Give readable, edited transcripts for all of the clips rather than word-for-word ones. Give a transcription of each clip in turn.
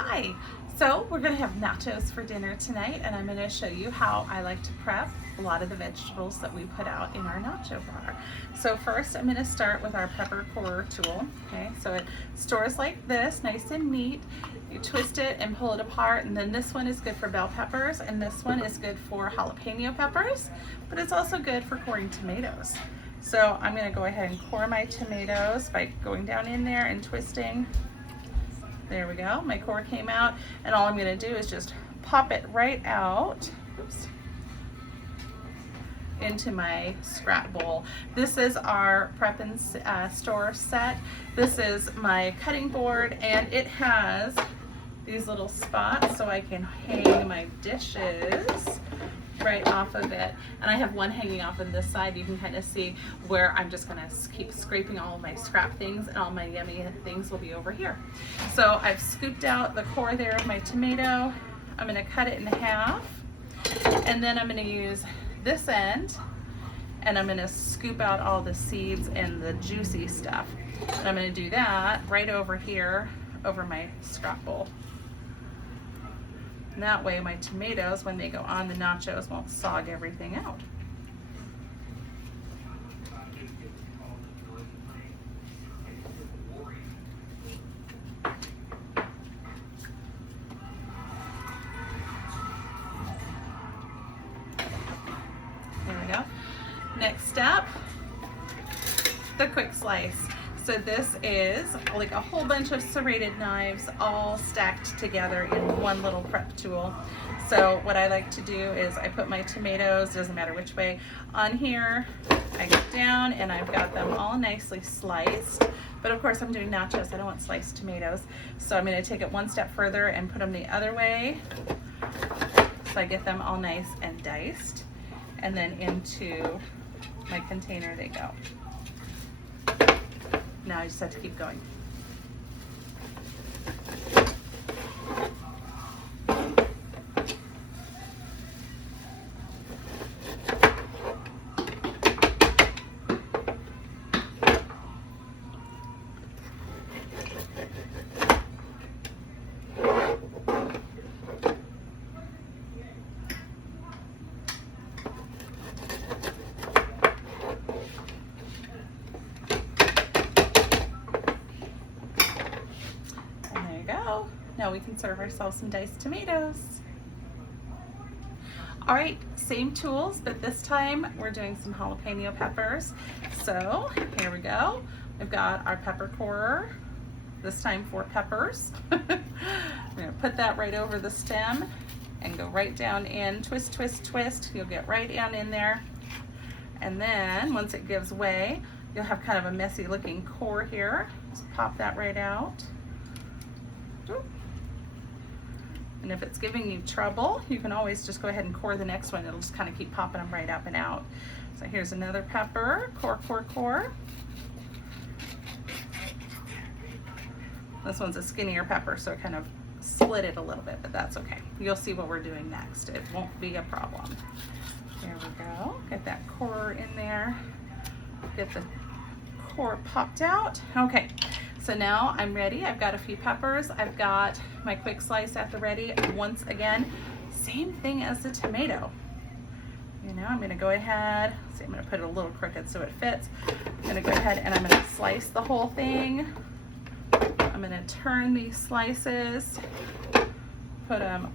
Hi, so we're going to have nachos for dinner tonight, and I'm going to show you how I like to prep a lot of the vegetables that we put out in our nacho bar. So first I'm going to start with our pepper corer tool. Okay, so it stores like this, nice and neat. You twist it and pull it apart, and then this one is good for bell peppers, and this one is good for jalapeno peppers, but it's also good for coring tomatoes. So I'm going to go ahead and core my tomatoes by going down in there and twisting. There we go, my core came out, and all I'm going to do is just pop it right out. Oops, into my scrap bowl. This is our prep and store set. This is my cutting board, and it has these little spots so I can hang my dishes right off of it. And I have one hanging off on this side. You can kind of see where I'm just going to keep scraping all of my scrap things, and all my yummy things will be over here. So I've scooped out the core there of my tomato. I'm going to cut it in half, and then I'm going to use this end, and I'm going to scoop out all the seeds and the juicy stuff. And I'm going to do that right over here over my scrap bowl. And that way my tomatoes, when they go on the nachos, won't sog everything out. There we go. Next step, the quick slice. So this is like a whole bunch of serrated knives all stacked together in one little prep tool. So what I like to do is I put my tomatoes, doesn't matter which way, on here. I get down and I've got them all nicely sliced. But of course I'm doing nachos, I don't want sliced tomatoes. So I'm going to take it one step further and put them the other way. So I get them all nice and diced. And then into my container they go. Now I just have to keep going. Now we can serve ourselves some diced tomatoes. All right, same tools, but this time we're doing some jalapeno peppers. So here we go. We've got our pepper corer, this time 4 peppers. We're gonna put that right over the stem and go right down in, twist, twist, twist. You'll get right down in there. And then once it gives way, you'll have kind of a messy looking core here. Just pop that right out. Oop. And if it's giving you trouble, you can always just go ahead and core the next one. It'll just kind of keep popping them right up and out. So here's another pepper, core, core, core. This one's a skinnier pepper, so it kind of split it a little bit, but that's okay. You'll see what we're doing next. It won't be a problem. There we go. Get that core in there. Get the core popped out. Okay. So now I'm ready. I've got a few peppers. I've got my quick slice at the ready. Once again, same thing as the tomato. You know, I'm going to go ahead. See, I'm going to put it a little crooked so it fits. I'm going to go ahead and I'm going to slice the whole thing. I'm going to turn these slices, put them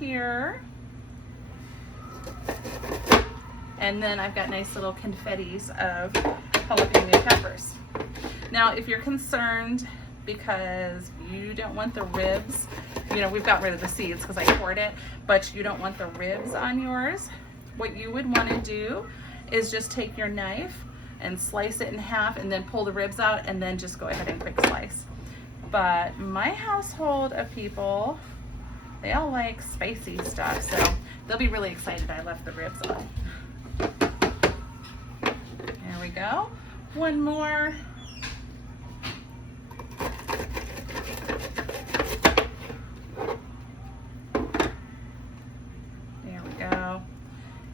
here, and then I've got nice little confettis of jalapeno peppers. Now, if you're concerned because you don't want the ribs, you know, we've got rid of the seeds because I cored it, but you don't want the ribs on yours, what you would want to do is just take your knife and slice it in half and then pull the ribs out and then just go ahead and quick slice. But my household of people, they all like spicy stuff, so they'll be really excited I left the ribs on. There we go. One more.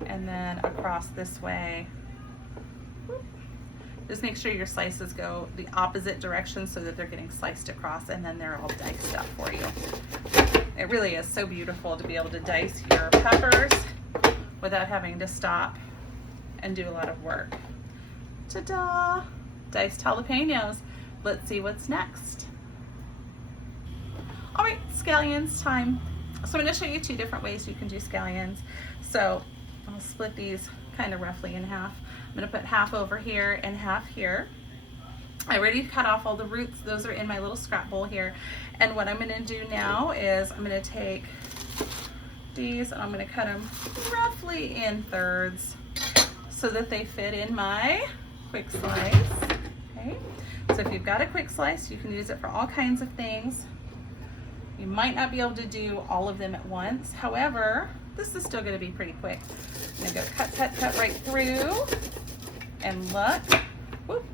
And then across this way. Just make sure your slices go the opposite direction so that they're getting sliced across, and then they're all diced up for you. It really is so beautiful to be able to dice your peppers without having to stop and do a lot of work. Ta-da! Diced jalapenos. Let's see what's next. All right, scallions time. So I'm going to show you 2 different ways you can do scallions. So I'll split these kind of roughly in half. I'm going to put half over here and half here. I already cut off all the roots. Those are in my little scrap bowl here. And what I'm going to do now is I'm going to take these and I'm going to cut them roughly in thirds so that they fit in my quick slice. Okay. So if you've got a quick slice, you can use it for all kinds of things. You might not be able to do all of them at once. However, this is still going to be pretty quick. I'm going to go cut right through. And look, whoop,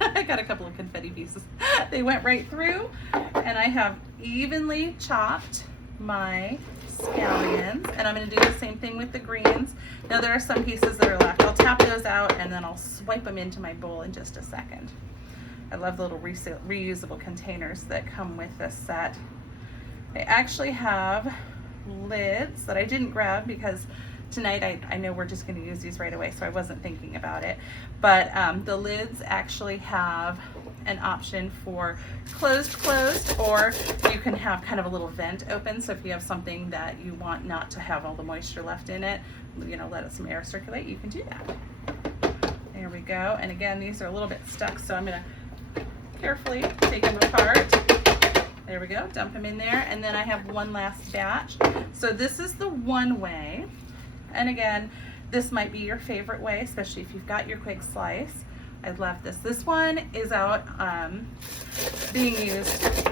I got a couple of confetti pieces. They went right through, and I have evenly chopped my scallions, and I'm going to do the same thing with the greens. Now there are some pieces that are left. I'll tap those out and then I'll swipe them into my bowl in just a second. I love the little reusable containers that come with this set. They actually have lids that I didn't grab because tonight I know we're just going to use these right away, so I wasn't thinking about it. But the lids actually have an option for closed, or you can have kind of a little vent open. So if you have something that you want not to have all the moisture left in it, you know, let some air circulate, you can do that. There we go. And again, these are a little bit stuck, so I'm going to carefully take them apart. There we go, dump them in there. And then I have one last batch. So this is the one way. And again, this might be your favorite way, especially if you've got your quick slice. I love this. This one is out being used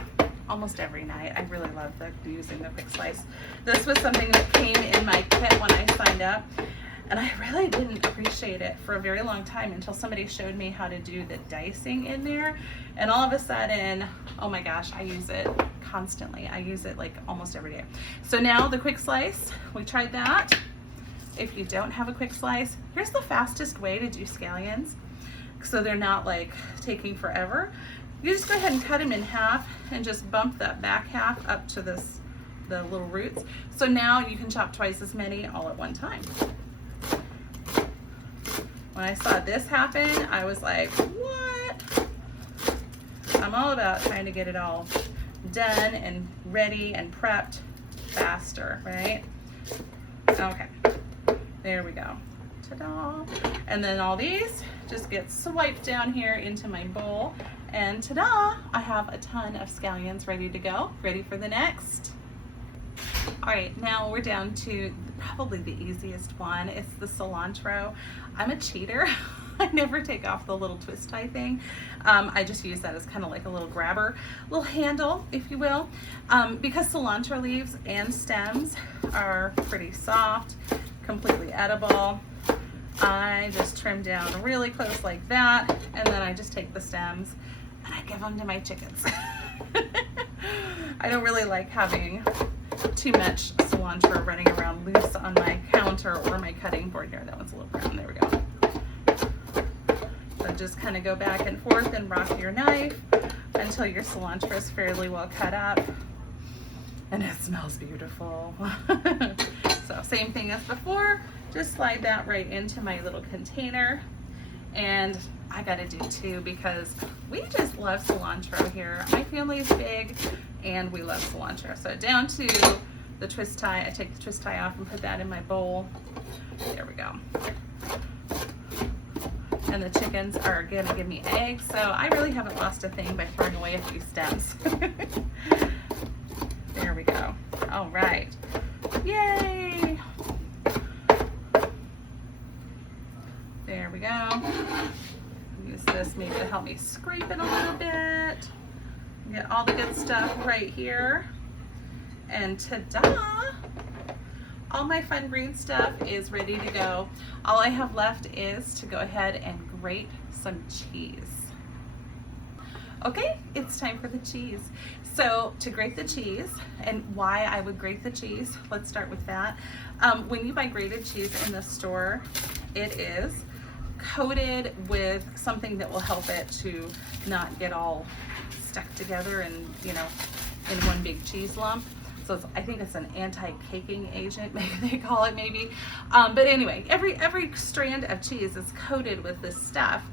almost every night. I really love using the quick slice. This was something that came in my kit when I signed up, and I really didn't appreciate it for a very long time until somebody showed me how to do the dicing in there, and all of a sudden, oh my gosh, I use it constantly. I use it like almost every day. So now the quick slice, we tried that. If you don't have a quick slice, here's the fastest way to do scallions, so they're not like taking forever. You just go ahead and cut them in half and just bump that back half up to the little roots. So now you can chop twice as many all at one time. When I saw this happen, I was like, what? I'm all about trying to get it all done and ready and prepped faster, right? Okay, there we go. Ta-da! And then all these just get swiped down here into my bowl, and ta-da! I have a ton of scallions ready to go, ready for the next. All right, now we're down to probably the easiest one. It's the cilantro. I'm a cheater. I never take off the little twist tie thing. I just use that as kind of like a little grabber, little handle, if you will, because cilantro leaves and stems are pretty soft, completely edible. I just trim down really close like that, and then I just take the stems and I give them to my chickens. I don't really like having too much cilantro running around loose on my counter or my cutting board here. That one's a little brown. There we go. So just kind of go back and forth and rock your knife until your cilantro is fairly well cut up, and it smells beautiful. So same thing as before, just slide that right into my little container. And I gotta do 2 because we just love cilantro here. My family's big and we love cilantro. So down to the twist tie. I take the twist tie off and put that in my bowl. There we go. And the chickens are gonna give me eggs, so I really haven't lost a thing by throwing away a few stems. There we go. All right. Yay! There we go. Use this maybe to help me scrape it a little bit. Get all the good stuff right here. And ta-da! All my fun green stuff is ready to go. All I have left is to go ahead and grate some cheese. Okay, it's time for the cheese. So to grate the cheese, and why I would grate the cheese, let's start with that. When you buy grated cheese in the store, it is coated with something that will help it to not get all stuck together and, you know, in one big cheese lump. So I think it's an anti-caking agent, maybe they call it, maybe. But anyway, every strand of cheese is coated with this stuff,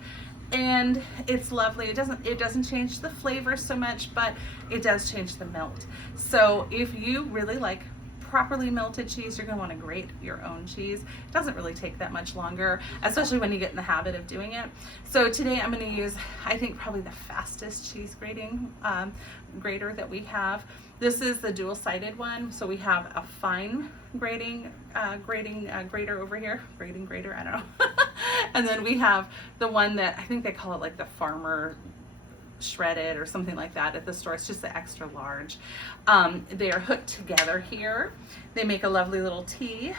and it's lovely. It doesn't change the flavor so much, but it does change the melt. So if you really like properly melted cheese, you're going to want to grate your own cheese. It doesn't really take that much longer, especially when you get in the habit of doing it. So today I'm going to use, I think, probably the fastest cheese grating grater that we have. This is the dual-sided one. So we have a fine grater over here, grater, I don't know. And then we have the one that I think they call it like the farmer shredded or something like that at the store. It's just the extra large. They are hooked together here. They make a lovely little tea.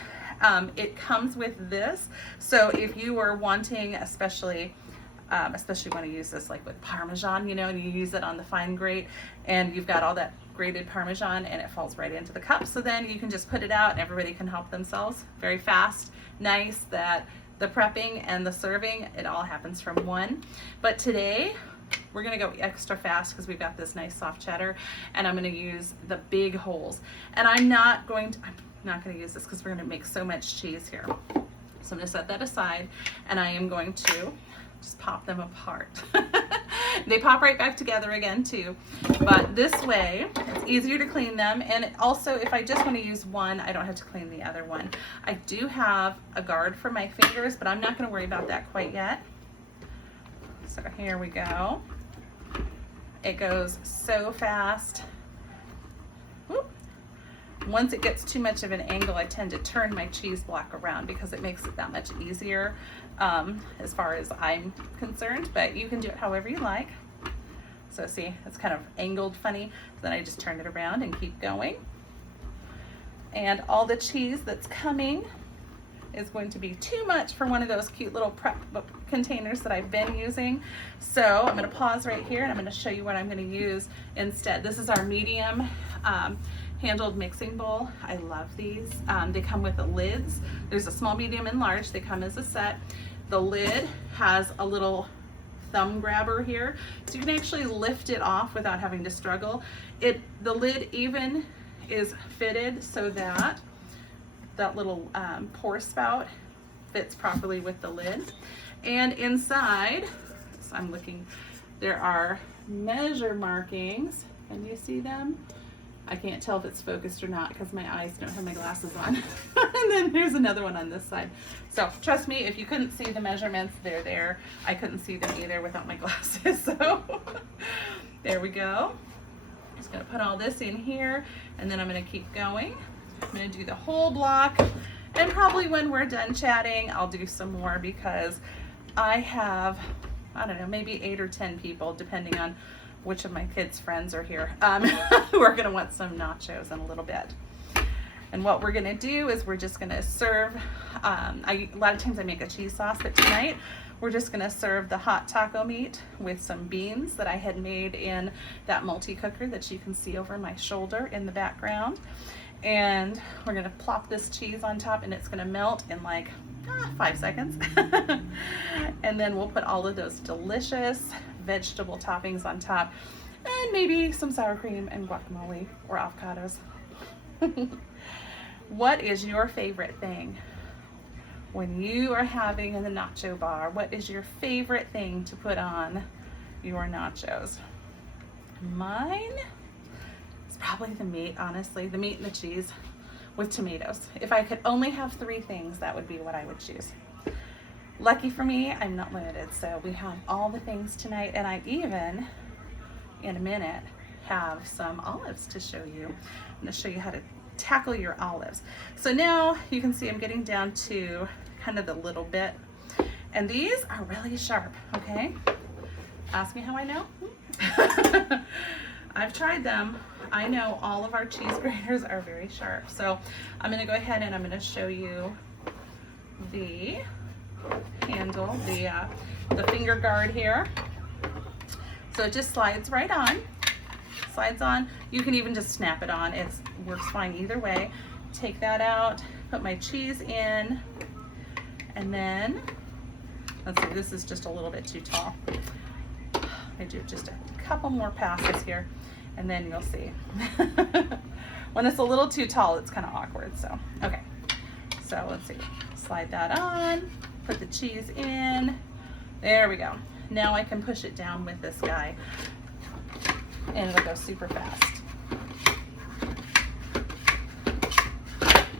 It comes with this. So if you are wanting, especially want to use this like with Parmesan, you know, and you use it on the fine grate, and you've got all that grated Parmesan and it falls right into the cup. So then you can just put it out and everybody can help themselves. Very fast, nice, that the prepping and the serving, it all happens from one. But today, we're gonna go extra fast because we've got this nice soft cheddar, and I'm gonna use the big holes. And I'm not gonna use this because we're gonna make so much cheese here. So I'm gonna set that aside, and I am going to just pop them apart. They pop right back together again too, but this way it's easier to clean them. And also, if I just want to use one, I don't have to clean the other one. I do have a guard for my fingers, but I'm not going to worry about that quite yet. So here we go. It goes so fast. Whoop. Once it gets too much of an angle, I tend to turn my cheese block around because it makes it that much easier as far as I'm concerned, but you can do it however you like. So see, it's kind of angled funny. Then I just turn it around and keep going. And all the cheese that's coming is going to be too much for one of those cute little prep containers that I've been using. So I'm going to pause right here and I'm going to show you what I'm going to use instead. This is our medium handled mixing bowl. I love these. They come with the lids. There's a small, medium, and large. They come as a set. The lid has a little thumb grabber here, so you can actually lift it off without having to struggle. The lid even is fitted so that that little pour spout fits properly with the lid. And inside, so I'm looking, there are measure markings. Can you see them? I can't tell if it's focused or not because my eyes don't have my glasses on. And then there's another one on this side. So trust me, if you couldn't see the measurements, they're there. I couldn't see them either without my glasses. So there we go. Just gonna put all this in here, and then I'm gonna keep going. I'm gonna do the whole block, and probably when we're done chatting, I'll do some more because I have, I don't know, maybe 8 or 10 people, depending on which of my kids' friends are here, who are gonna want some nachos in a little bit. And what we're gonna do is we're just gonna serve, a lot of times I make a cheese sauce, but tonight we're just gonna serve the hot taco meat with some beans that I had made in that multi-cooker that you can see over my shoulder in the background. And we're gonna plop this cheese on top, and it's gonna melt in like 5 seconds. And then we'll put all of those delicious vegetable toppings on top, and maybe some sour cream and guacamole or avocados. What is your favorite thing when you are having a nacho bar? What is your favorite thing to put on your nachos? Mine is probably the meat, honestly, the meat and the cheese with tomatoes. If I could only have 3 things, that would be what I would choose. Lucky for me, I'm not limited, so we have all the things tonight, and I even, in a minute, have some olives to show you. I'm gonna show you how to tackle your olives. So now you can see I'm getting down to kind of the little bit, and these are really sharp, okay? Ask me how I know. I've tried them. I know all of our cheese graters are very sharp. So I'm gonna go ahead and I'm gonna show you the handle, the finger guard here. So it just slides right on. Slides on. You can even just snap it on. It works fine either way. Take that out, put my cheese in, and then Let's see, this is just a little bit too tall. I do just a couple more passes here, and then you'll see. When it's a little too tall, it's kind of awkward. So, okay. So let's see, slide that on, put the cheese in. There we go. Now I can push it down with this guy, and it'll go super fast.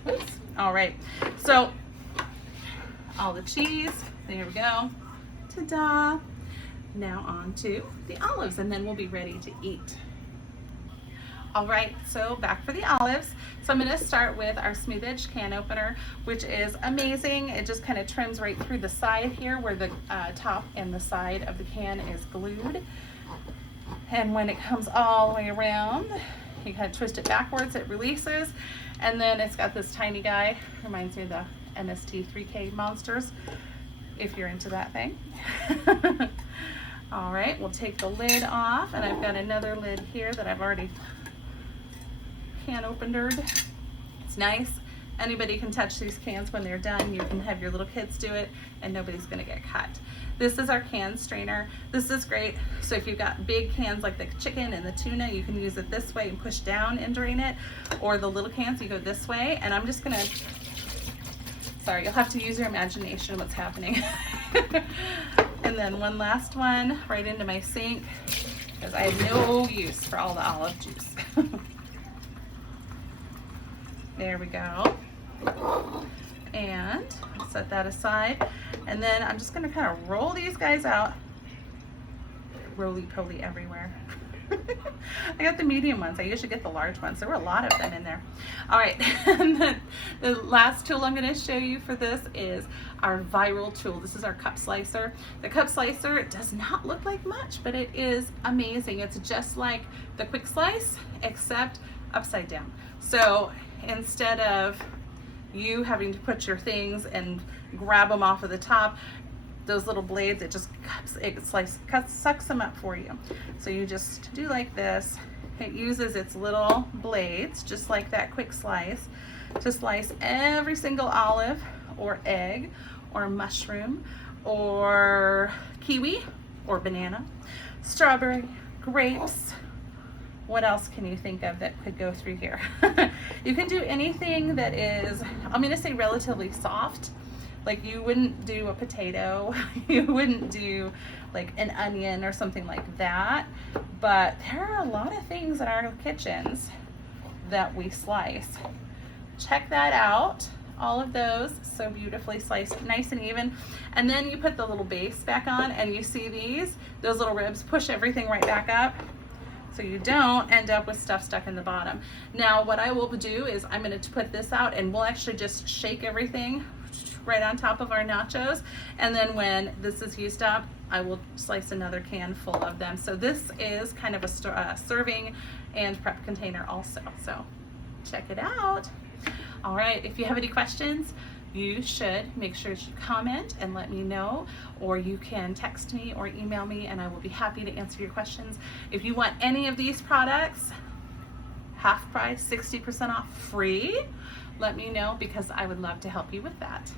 Oops. All right. So all the cheese. There we go. Ta-da. Now on to the olives, and then we'll be ready to eat. All right, so back for the olives. So I'm going to start with our smooth edge can opener, which is amazing. It just kind of trims right through the side here where the top and the side of the can is glued. And when it comes all the way around, you kind of twist it backwards, it releases. And then it's got this tiny guy, reminds me of the MST 3K monsters, if you're into that thing. All right, we'll take the lid off, and I've got another lid here that I've already can opened. It's nice. Anybody can touch these cans when they're done. You can have your little kids do it, and nobody's gonna get cut. This is our can strainer. This is great. So if you've got big cans like the chicken and the tuna, you can use it this way and push down and drain it, or the little cans, you go this way. And I'm just gonna, sorry, you'll have to use your imagination what's happening. And then one last one right into my sink, because I have no use for all the olive juice. There we go. And I'll set that aside. And then I'm just gonna kind of roll these guys out. Roly-poly everywhere. I got the medium ones. I usually get the large ones. There were a lot of them in there. All right, and then the last tool I'm gonna show you for this is our viral tool. This is our cup slicer. The cup slicer does not look like much, but it is amazing. It's just like the quick slice, except upside down. So instead of you having to put your things and grab them off of the top, those little blades, it just sucks them up for you. So you just do like this. It uses its little blades, just like that quick slice, to slice every single olive or egg or mushroom or kiwi or banana, strawberry, grapes. What else can you think of that could go through here? You can do anything that is, I'm gonna say relatively soft. Like you wouldn't do a potato, you wouldn't do like an onion or something like that. But there are a lot of things in our kitchens that we slice. Check that out. All of those so beautifully sliced, nice and even. And then you put the little base back on, and you see those little ribs push everything right back up, so you don't end up with stuff stuck in the bottom. Now what I will do is I'm going to put this out, and we'll actually just shake everything right on top of our nachos, and then when this is used up, I will slice another can full of them. So this is kind of a serving and prep container also, so check it out. All right, if you have any questions, you should make sure to comment and let me know, or you can text me or email me, and I will be happy to answer your questions. If you want any of these products, half price, 60% off, free, let me know, because I would love to help you with that.